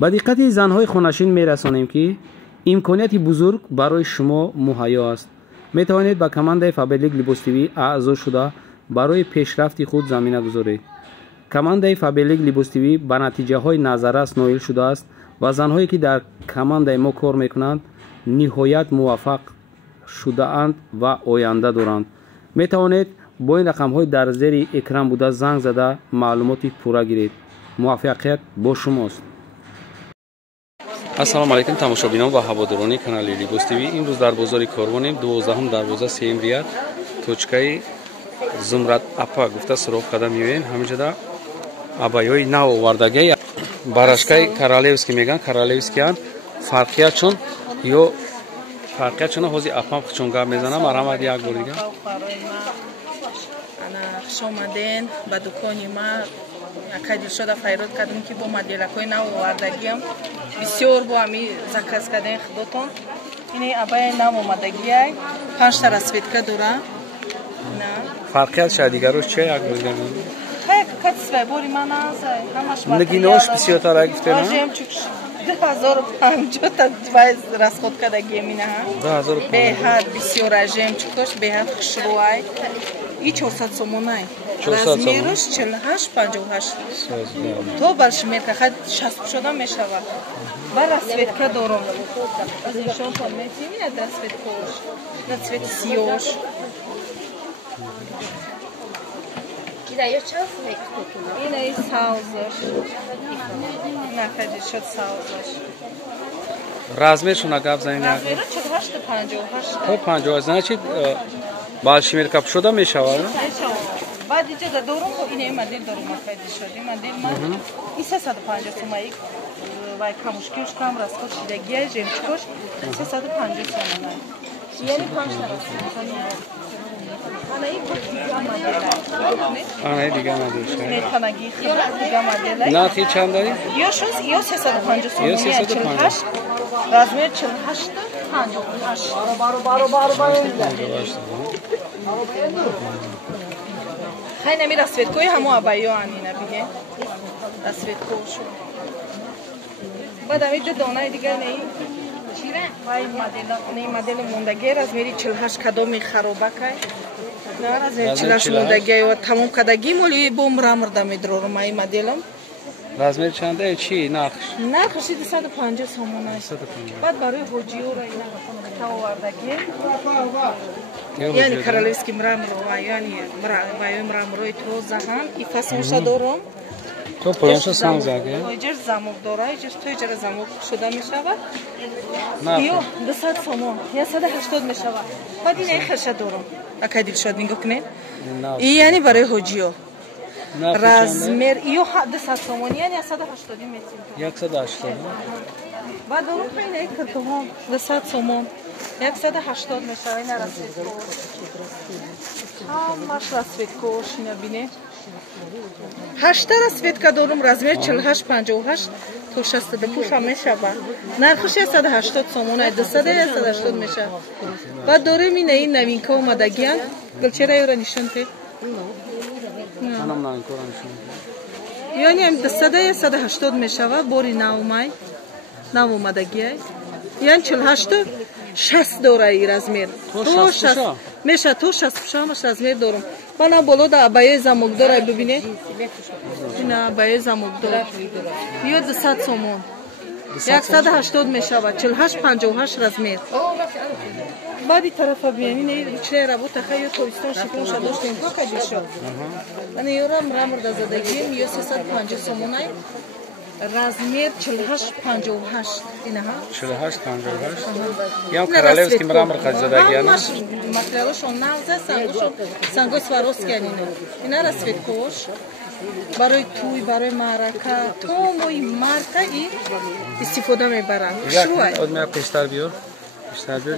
ба диққати занҳои хонашин мерасонем, ки имконияти бузург барои шумо муҳайё аст. метавонед ба командаи Faberlic либостивӣ аъзо шуда барои пешрафти худ замина гузоред. командаи Faberlic либостивӣ ба натиҷаҳои назаррас ноил шудааст ва занҳое ки дар командаи мо кор мекунанд ниҳоят муваффақ шудаанд ва оянда доранд. метавонед бо ин рақамҳои дар зери экран буда занг зада маълумоти пурра гиред. муваффақият бо шумост. ассалому алайкум тамошобинон ва ҳаводорони канали Libos TV. имрӯз дар бозори Корвонем 12 дарвоза сеимврият точкаи Зумрад Апа гуфта суроғ карда мебинем. ҳаминҷода абайҳои нав овардагӣ барашкаи Королевский меган. Королевскиян фарқиятшон ё фарқиятшон ҳозир апам хучон гап мезанам. марҳамат як бор дига. хушомаден ба дукони ма. Акадил шуда файрод кардем ки бо моделакҳои нав овардагиам бисёр бо ами заказ кардем худотон. ини абай нав омадагиай 5 та расветка дора. фарқият шаҳр дигарош чия як бор дига. катсвай бори ман азай ҳамаш нагинош бисёртара гуфтена. 2050 та двай расход кардагием ина. 2050 беҳад бисёр ажем чукош беҳад хушрӯай. И 400 сомонай. 400 размерш 48-58. То баршмерка хад 60 шуда мешавад. Ба расветка дорам. Аз нишон пон метимина расветкош. На цвет сиёш. Ина и саузаш. На хади шод саузаш. размершон агап занем як. Размер 48-58. то 50 значит балшимерка шуда мешавад. بعد اینجا دارم و این مدل دارم خرید شده مدل من این 350 تومانی وای کموشکیش کم راسکوش دیگه جمچکوش 350 تومانی یعنی 5 تا انا این آنها دیگه مدل شد. میتونگی خیلی دیگه مدل. نه خیلی چند داری؟ یا شوز یا 350 تومانی. 48 رزمیر 48 58. خیلی نمی رسویدکوی همو ابایو آنی نبینه. رسویدکوشو. بعد همینجا دانای دیگر نی. چیره؟ وای مدل موندگی رزمیری 48 کدومی خرابه که. نه رزمیر 48 موندگی و تمام کدگی مولی بوم رامرده میدرورم ای مدلم. رزمیر چنده چی نقش؟ نقشی 250 سومونای. بعد برای حجیو را اینا تا آوردگی. یعنی Королевский мрамор یعنی мраморой то заҳан и фасонша дорам. то планша сам заге. Иҷер замок дора, иҷер то иҷера замок шуда мешавад. Ё 200 сомон, 180 мешавад. Баъд ин херша дорам. Акадил шод нигоҳ кунед. И яъни барои ҳоҷиё. размер ё 200 сомон, яъни 180 метр. 180. баъд дорам ин картон 200 сомон. 180 мешавад ин расветко. ҳамаш расветкош ина бине. 8 расветка дорам размер 48-58 то 65 мешавад. нархаш 180 сомон ай 280 мешавад. баъд дорем ина ин новинка омадагиан. галчера ёра нишон те. манам новинкора нишон. яъни 280 мешавад бори навмай. нав омадагиай. яъни 48 60 дора и размер. То 60 меша то 60 размер дорам. бана боло да абайои замок дора бибине. ина абайои замок дора. ё 200 сомон. 180 мешавад 48-58 размер. баъди тарафа биянин ичраи работа хай тобистон шиконша доштем то кадишо. ана ёра мрамор да задагим ё 350 сомонай. размер 48-58 инаҳа 48-58 ям Королевский мрамор хазадагиана материалошон навза сангои сваровскиян ина расветкош барои туй барои маърака томои марка и истифода мебаранд шуай одма пештар биёр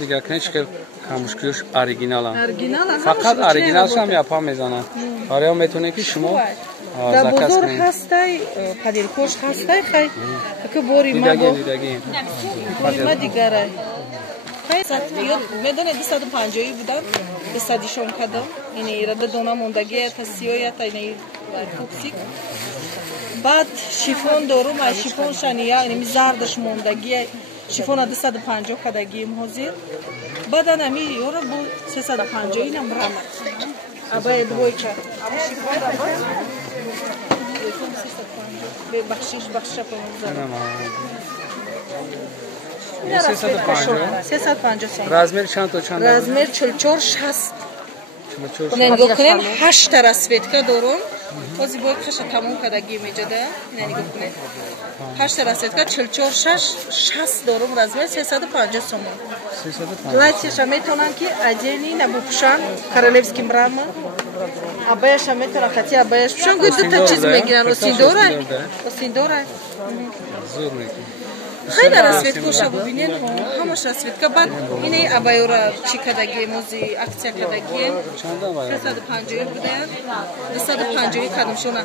дига кнечка камушкиёш оригиналан фақат оригиналш ҳам япа мезанад барои метавонед ки шумо да бозор ҳастай падиркош ҳастай хай ки бори ма бо бори ма дигарай хай сатиёт медонед 250 будан 200 шон кадам ини ирада дона мондагия та сиёя та ини пупсик. Баъд шифон дорум, ай шифоншани яъни зардаш мондагӣ шифона 250 кадагием ҳозир. Баъдан ами ёра бо 350 инам рама. Абай двойка. Шифонра бад. Бахшиш бахша помозар. 350 сом. Размер чанд то чанд? Размер 44-60. Нигоҳ кунем 8 та расветка дорум. Ҳозир бои қаша тамом кадагӣ меҷада. Нигоҳ кунем. 8 та расветка 44-60 дорум размер 350 сом. 350. Платьеша метавонам ки отдельный набупушан королевский мрамор. Абаяша метавонам хати абаяш пушан гӯй ду та чиз мегиран. Осиндора. Зур мекунад. Хайна расветкоша бубинед, ҳамаш расветка. Баъд ини абайора чӣ кадагием, ҳози аксия кадагием. 350 будаян, 250 кадамшона.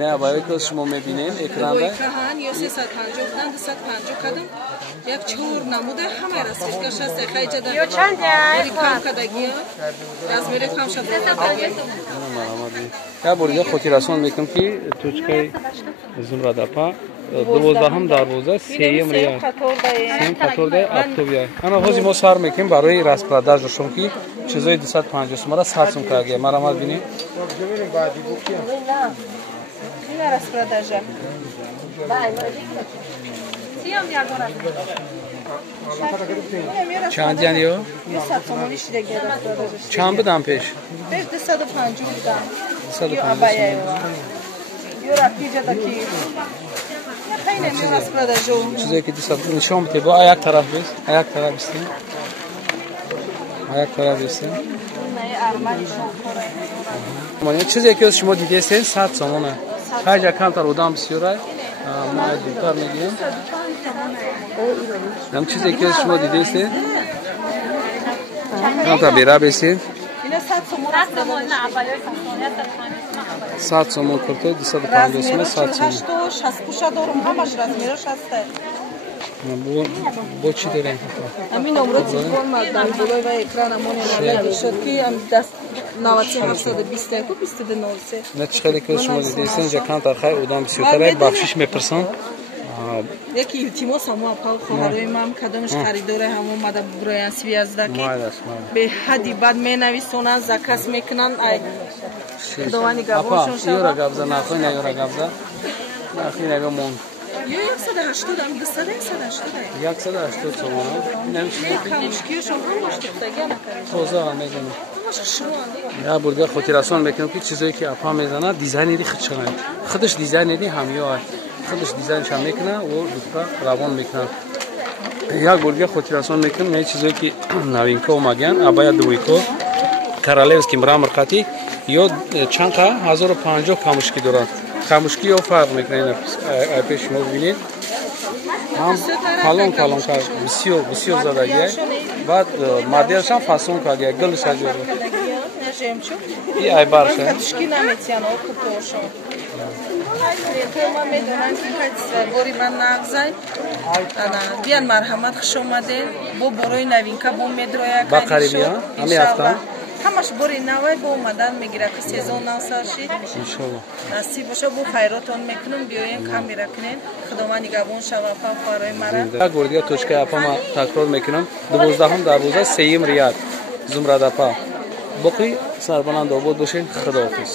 Не абайои ки шумо мебинем экранда. Бойкаҳан ё 350 будан, 250 кадам. Як 4 намуда ҳамаи расветкаш аст. Хайҷада. Ё чанда? Кам кадагием. Размери камша кадагием. Я бурда хотирасон мекунам ки точкаи Зумрадапа 12 дарвоза 3 риал. 3 қатордаи автобия. Ана ҳозир мо сар мекунем барои распродажашон ки чизои 250 сомара 100 сом кадагия. Марамат бинем. Ина распродажа. Чанд ян ё? 200 сом вишидаги распродажа. Чанд будам пеш? Пеш 250 будам. 250 Абая ё. Ё рафиҷада ки хайне ё распродажа. Чизе ки 200 нишон бите бо аяк тараф бес. Аяк тараф бистем. Аяк тараф бистем. Мане чизе ки шумо дидестен 100 сомона. Хайҷа камтар одам бисёрай. Ма дутар мегирем. Ям чизе ки шумо дидестен. Камтар бера бесен. Ина 100 сом. 100 сомон курто 250 сом 100 сом. 60 пуша дорум ҳамаш размераш аста. Бо чӣ дорем? Амин номро телефон дар болои ва экрана моне налаги шуд ки ам даст 97 22 Не чиқади ки шумо дидестен ҷа камтар хай одам бисёртарай бахшиш мепирсан. Яки илтимос ҳамо апал хоҳарои ман кадомаш харидора ҳамо мада буроян связда ки бе ҳадди бад менависонанд заказ мекунанд ай худовани гавоншон шава. Ёра гавза нахоина ёра гавза. Нахоина гамон. Ё 180 ам 280. 180 сомон. Инам чизе ки камушкиёшон ҳам боштиқтаги накард. тоза мезанам. Ҳамаш хушрӯанд. Я бурда хотирасон мекунам ки чизое ки апа мезанад дизайнери худшанад. Худаш дизайнери ҳамё аст. Худаш дизайншам мекуна ва дутка равон мекуна. Як бурда хотирасон мекунам не чизое ки новинка омадян абая двойко королевский мрамор қати ё чанқа 1050 камушки дорад. Камушки ё фарқ мекунад. Пеш шумо бибинед. Ҳам калон бисёр задагия. Баъд моделшам фасон кардия гулш аҷор. И айбарша. Катушки наметиан окутошо. Тома медонам ки бори ман нағзай. Ана биан марҳамат хуш омаден. Бо борои навинка бо медроя ба қарибия ҳами ҳафта. Ҳамаш бори навай бо омадан мегира ки сезон навсаршид. Иншаллоҳ. Насиб боша бо хайротон мекунам биёен камера кунен. Худованд нигоҳбон шава фавқарои мара. Як бурда точкаи апа ма такрор мекунам. 12 дарвоза 3 риал. Зумрадапа. Боқӣ сарбаланд обод бошед. Худоҳофиз.